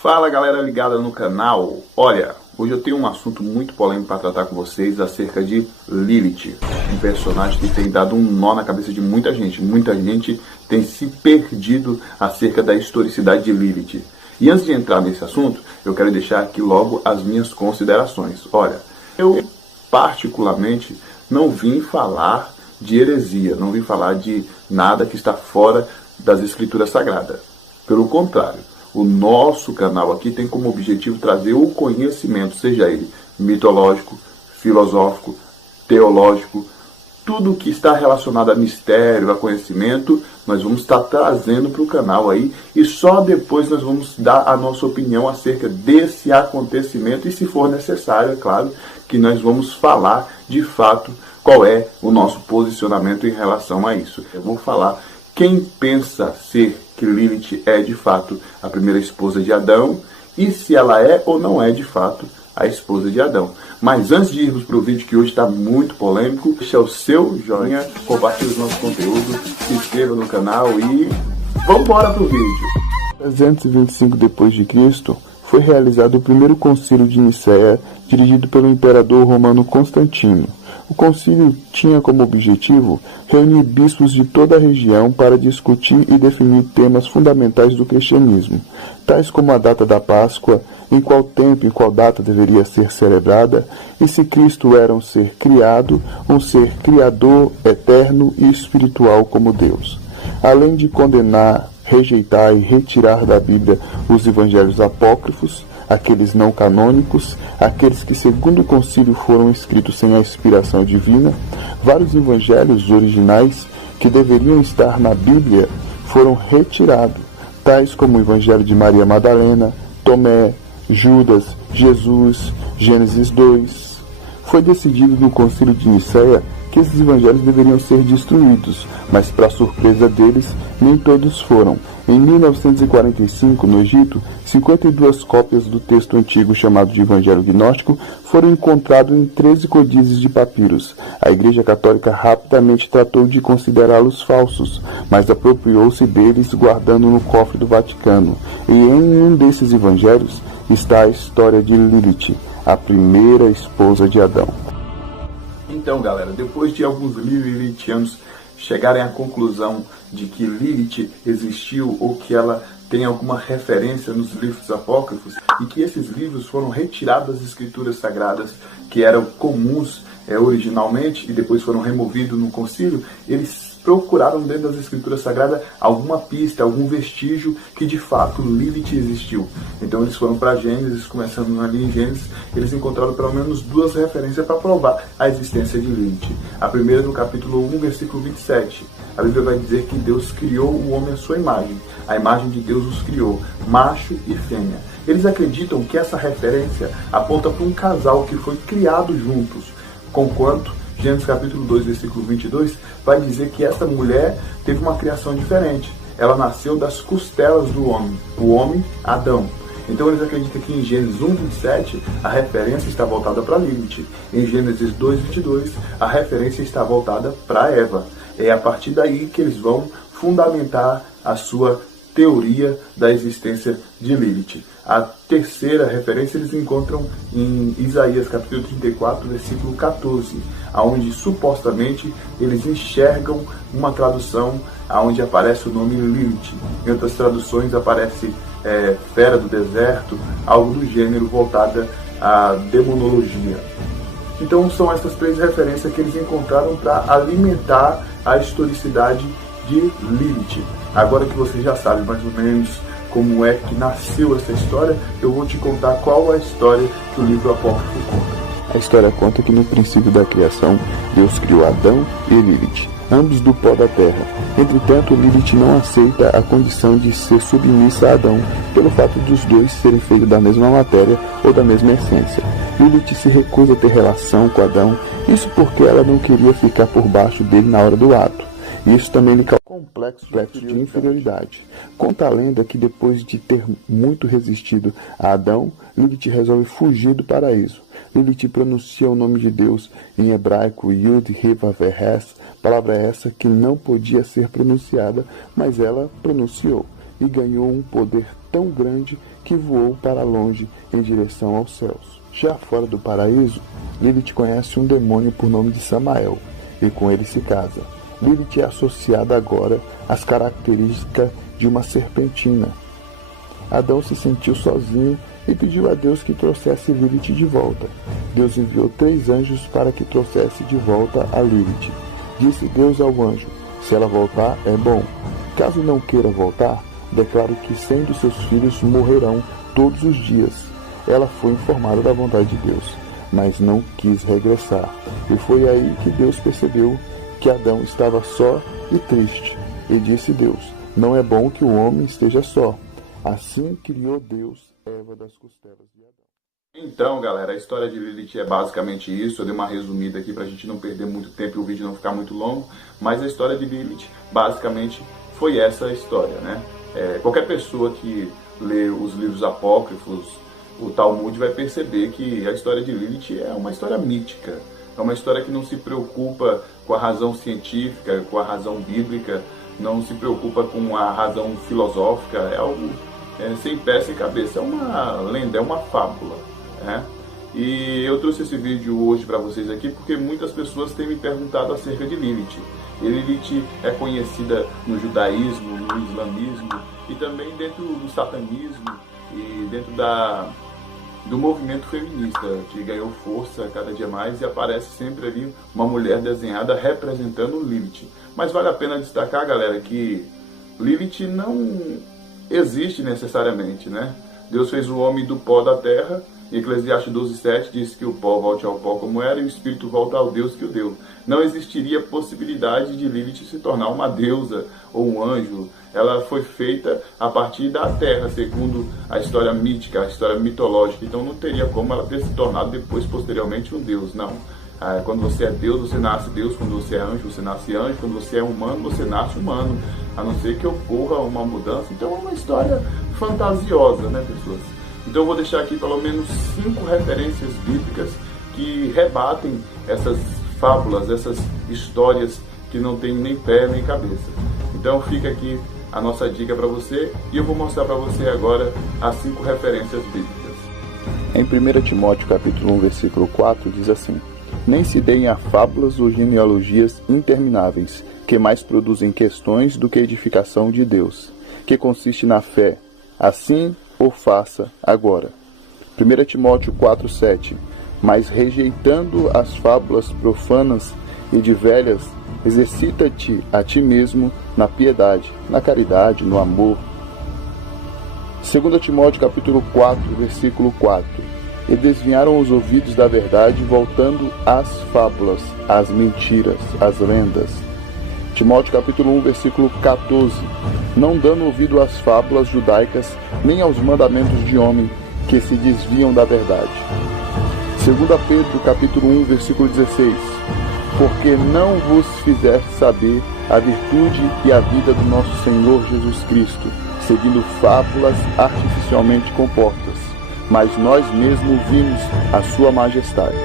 Fala galera ligada no canal, olha, hoje eu tenho um assunto muito polêmico para tratar com vocês acerca de Lilith, um personagem que tem dado um nó na cabeça de muita gente tem se perdido acerca da historicidade de Lilith. E antes de entrar nesse assunto, eu quero deixar aqui logo as minhas considerações. Olha, eu particularmente não vim falar de heresia, não vim falar de nada que está fora das escrituras sagradas. Pelo contrário, o nosso canal aqui tem como objetivo trazer o conhecimento, seja ele mitológico, filosófico, teológico, tudo que está relacionado a mistério, a conhecimento, nós vamos estar trazendo para o canal aí, e só depois nós vamos dar a nossa opinião acerca desse acontecimento, e se for necessário, é claro, que nós vamos falar de fato qual é o nosso posicionamento em relação a isso. Eu vou falar quem pensa ser que Lilith é de fato a primeira esposa de Adão, e se ela é ou não é de fato a esposa de Adão. Mas antes de irmos para o vídeo, que hoje está muito polêmico, deixa o seu joinha, compartilhe o nosso conteúdo, se inscreva no canal e vamos embora para o vídeo. 325 d.C., foi realizado o primeiro concílio de Nicéia, dirigido pelo imperador romano Constantino. O concílio tinha como objetivo reunir bispos de toda a região para discutir e definir temas fundamentais do cristianismo, tais como a data da Páscoa, em qual tempo e qual data deveria ser celebrada, e se Cristo era um ser criado, um ser criador, eterno e espiritual como Deus. Além de condenar, rejeitar e retirar da Bíblia os evangelhos apócrifos, aqueles não canônicos, aqueles que segundo o concílio foram escritos sem a inspiração divina, vários evangelhos originais que deveriam estar na Bíblia foram retirados, tais como o evangelho de Maria Madalena, Tomé, Judas, Jesus, Gênesis 2. Foi decidido no concílio de Nicéia que esses evangelhos deveriam ser destruídos, mas para surpresa deles, nem todos foram. Em 1945, no Egito, 52 cópias do texto antigo chamado de Evangelho Gnóstico foram encontradas em 13 codizes de papiros. A Igreja Católica rapidamente tratou de considerá-los falsos, mas apropriou-se deles guardando no cofre do Vaticano. E em um desses evangelhos está a história de Lilith, a primeira esposa de Adão. Então galera, depois de alguns lilithianos chegarem à conclusão de que Lilith existiu ou que ela tem alguma referência nos livros apócrifos e que esses livros foram retirados das escrituras sagradas que eram comuns originalmente e depois foram removidos no concílio, eles procuraram dentro das escrituras sagradas alguma pista, algum vestígio que de fato Lilith existiu. Então eles foram para Gênesis, começando ali em Gênesis, eles encontraram pelo menos duas referências para provar a existência de Lilith. A primeira no capítulo 1, versículo 27. A Bíblia vai dizer que Deus criou o homem à sua imagem. A imagem de Deus os criou, macho e fêmea. Eles acreditam que essa referência aponta para um casal que foi criado juntos, conquanto Gênesis capítulo 2, versículo 22, vai dizer que essa mulher teve uma criação diferente. Ela nasceu das costelas do homem, o homem Adão. Então eles acreditam que em Gênesis 1, 27, a referência está voltada para Lilith. Em Gênesis 2, 22, a referência está voltada para Eva. É a partir daí que eles vão fundamentar a sua teoria da existência de Lilith. A terceira referência eles encontram em Isaías capítulo 34, versículo 14, onde supostamente eles enxergam uma tradução onde aparece o nome Lilith. Em outras traduções aparece fera do deserto, algo do gênero voltada à demonologia. Então são essas três referências que eles encontraram para alimentar a historicidade de Lilith. Agora que você já sabe mais ou menos como é que nasceu essa história, eu vou te contar qual é a história que o livro apócrifo conta. A história conta que no princípio da criação, Deus criou Adão e Lilith, ambos do pó da terra. Entretanto, Lilith não aceita a condição de ser submissa a Adão, pelo fato dos dois serem feitos da mesma matéria ou da mesma essência. Lilith se recusa a ter relação com Adão, isso porque ela não queria ficar por baixo dele na hora do ato. Isso também lhe causa complexo de inferioridade. Conta a lenda que depois de ter muito resistido a Adão, Lilith resolve fugir do paraíso. Lilith pronuncia o nome de Deus em hebraico Yud He Vav Hes, palavra essa que não podia ser pronunciada, mas ela pronunciou e ganhou um poder tão grande que voou para longe em direção aos céus. Já fora do paraíso, Lilith conhece um demônio por nome de Samael, e com ele se casa. Lilith é associada agora às características de uma serpentina. Adão se sentiu sozinho e pediu a Deus que trouxesse Lilith de volta. Deus enviou 3 anjos para que trouxesse de volta a Lilith. Disse Deus ao anjo: se ela voltar, é bom. Caso não queira voltar, declaro que 100 dos seus filhos morrerão todos os dias. Ela foi informada da vontade de Deus, mas não quis regressar. E foi aí que Deus percebeu que Adão estava só e triste. E disse Deus: não é bom que o homem esteja só. Assim criou Deus Eva das costelas de Adão. Então, galera, a história de Lilith é basicamente isso. Eu dei uma resumida aqui para a gente não perder muito tempo e o vídeo não ficar muito longo. Mas a história de Lilith, basicamente, foi essa história, né? Qualquer pessoa que lê os livros apócrifos, o Talmud, vai perceber que a história de Lilith é uma história mítica. É uma história que não se preocupa com a razão científica, com a razão bíblica, não se preocupa com a razão filosófica. É algo sem pé, sem cabeça. É uma lenda, é uma fábula, né? E eu trouxe esse vídeo hoje para vocês aqui porque muitas pessoas têm me perguntado acerca de Lilith. E Lilith é conhecida no judaísmo, no islamismo e também dentro do satanismo e dentro do movimento feminista, que ganhou força cada dia mais e aparece sempre ali uma mulher desenhada representando Lilith. Mas vale a pena destacar, galera, que Lilith não existe necessariamente, né? Deus fez o homem do pó da terra. Eclesiastes 12:7 diz que o pó volte ao pó como era e o espírito volta ao Deus que o deu. Não existiria possibilidade de Lilith se tornar uma deusa ou um anjo. Ela foi feita a partir da terra, segundo a história mítica, a história mitológica. Então não teria como ela ter se tornado depois, posteriormente, um deus, não. Quando você é Deus, você nasce Deus. Quando você é anjo, você nasce anjo. Quando você é humano, você nasce humano. A não ser que ocorra uma mudança. Então é uma história fantasiosa, né, pessoas? Então eu vou deixar aqui pelo menos 5 referências bíblicas que rebatem essas fábulas, essas histórias que não tem nem pé nem cabeça. Então fica aqui a nossa dica para você e eu vou mostrar para você agora as 5 referências bíblicas. Em 1 Timóteo capítulo 1, versículo 4 diz assim: nem se deem a fábulas ou genealogias intermináveis, que mais produzem questões do que edificação de Deus, que consiste na fé. Assim o faça agora. 1 Timóteo 4:7 mas rejeitando as fábulas profanas e de velhas, exercita-te a ti mesmo na piedade, na caridade, no amor. 2 Timóteo capítulo 4, versículo 4 e desviaram os ouvidos da verdade, voltando às fábulas, às mentiras, às lendas. Timóteo capítulo 1, versículo 14 não dando ouvido às fábulas judaicas, nem aos mandamentos de homem, que se desviam da verdade. 2 Pedro capítulo 1, versículo 16 porque não vos fizeste saber a virtude e a vida do nosso Senhor Jesus Cristo, seguindo fábulas artificialmente compostas, mas nós mesmos vimos a sua majestade.